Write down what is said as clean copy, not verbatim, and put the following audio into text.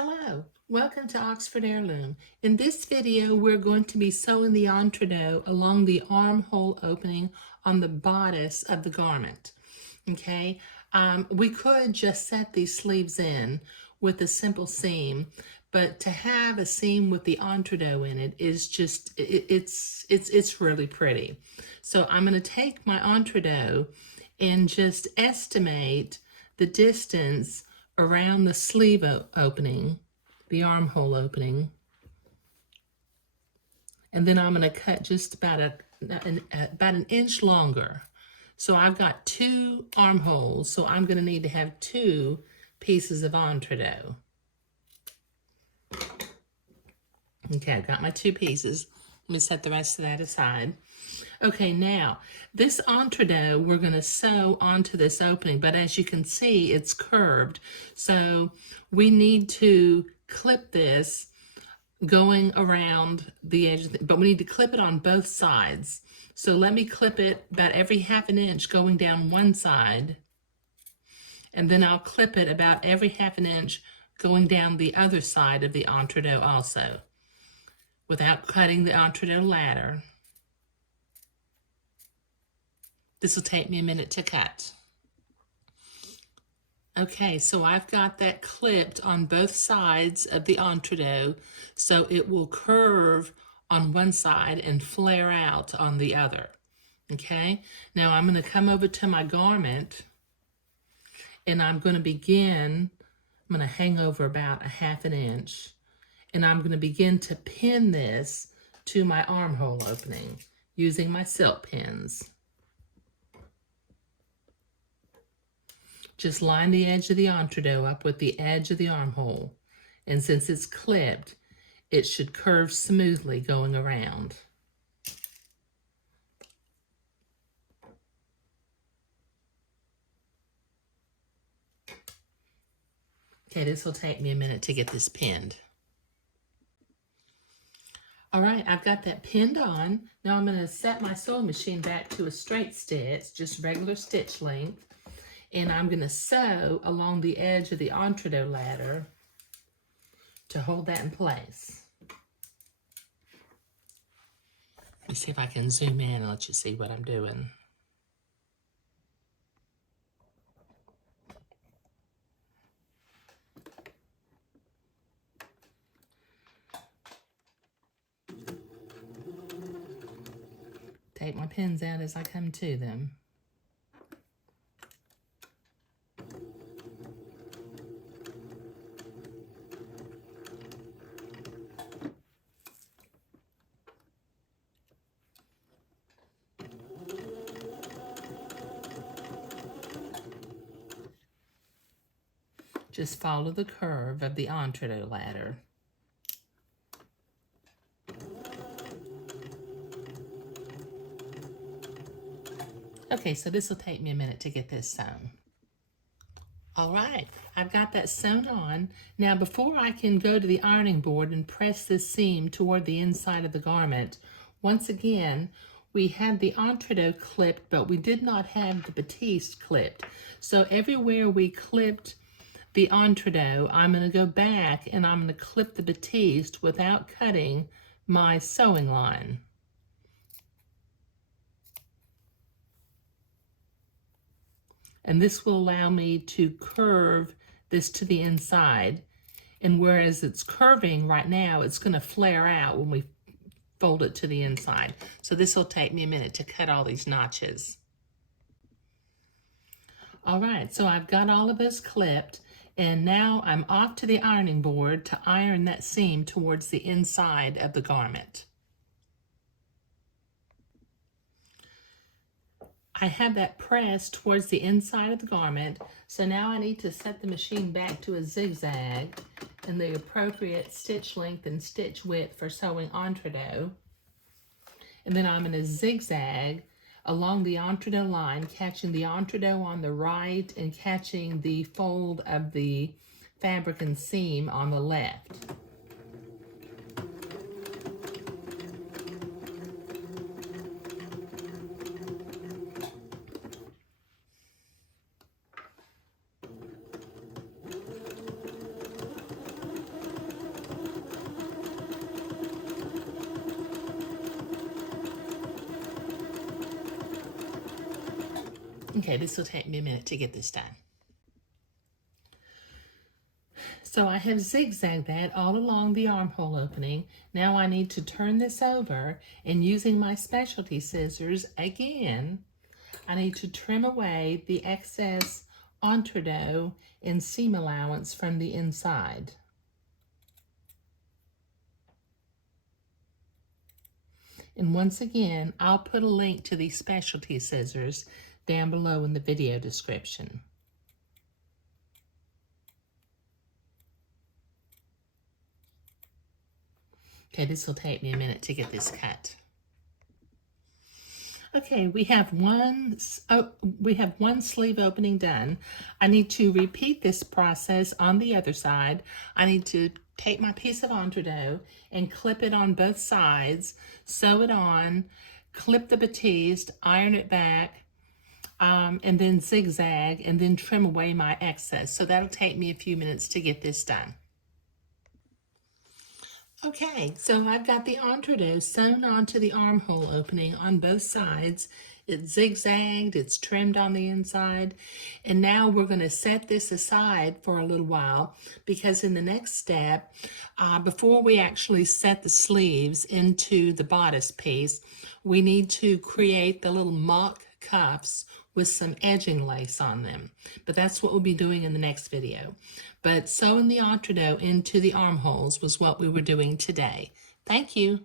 Hello, welcome to Oxford Heirloom. In this video, we're going to be sewing the entredo along the armhole opening on the bodice of the garment. Okay, we could just set these sleeves in with a simple seam, but to have a seam with the entredo in it is just, it's really pretty. So I'm going to take my entredo and just estimate the distance around the sleeve opening, the armhole opening, and then I'm going to cut just about an inch longer. So I've got two armholes, so I'm going to need to have two pieces of entredo. Okay, I've got my two pieces. Let me set the rest of that aside. Okay, now, this entredo we're going to sew onto this opening, but as you can see, it's curved. So we need to clip this going around the edge, but we need to clip it on both sides. So let me clip it about every ½ inch going down one side, and then I'll clip it about every ½ inch going down the other side of the entredo also, without cutting the entredo ladder. This will take me a minute to cut. Okay, so I've got that clipped on both sides of the entredo, so it will curve on one side and flare out on the other. Okay, now I'm going to come over to my garment, and I'm going to hang over about a ½ inch, and I'm going to begin to pin this to my armhole opening using my silk pins. Just line the edge of the entredo up with the edge of the armhole, and since it's clipped, it should curve smoothly going around. Okay, this will take me a minute to get this pinned. All right, I've got that pinned on. Now I'm going to set my sewing machine back to a straight stitch, just regular stitch length. And I'm going to sew along the edge of the entredo ladder to hold that in place. Let me see if I can zoom in and let you see what I'm doing. Take my pins out as I come to them. Just follow the curve of the entredo ladder. Okay, so this will take me a minute to get this sewn. All right, I've got that sewn on. Now, before I can go to the ironing board and press this seam toward the inside of the garment, once again, we had the entredo clipped, but we did not have the batiste clipped. So everywhere we clipped the entredo, I'm going to go back and I'm going to clip the batiste without cutting my sewing line. And this will allow me to curve this to the inside. And whereas it's curving right now, it's going to flare out when we fold it to the inside. So this will take me a minute to cut all these notches. All right, so I've got all of those clipped, and now I'm off to the ironing board to iron that seam towards the inside of the garment. I have that pressed towards the inside of the garment, so now I need to set the machine back to a zigzag and the appropriate stitch length and stitch width for sewing entredo. And then I'm going to zigzag along the entredo line, catching the entredo on the right and catching the fold of the fabric and seam on the left. Okay, this will take me a minute to get this done. So I have zigzagged that all along the armhole opening. Now I need to turn this over, and using my specialty scissors again, I need to trim away the excess entredo and seam allowance from the inside. And once again, I'll put a link to these specialty scissors down below in the video description. Okay, this will take me a minute to get this cut. Okay, we have one sleeve opening done. I need to repeat this process on the other side. I need to take my piece of entredo and clip it on both sides, sew it on, clip the batiste, iron it back, and then zigzag, and then trim away my excess. So that'll take me a few minutes to get this done. Okay, so I've got the entredo sewn onto the armhole opening on both sides. It's zigzagged, it's trimmed on the inside, and now we're going to set this aside for a little while, because in the next step, before we actually set the sleeves into the bodice piece, we need to create the little mock cuffs with some edging lace on them. But that's what we'll be doing in the next video. But sewing the entredo into the armholes was what we were doing today. Thank you.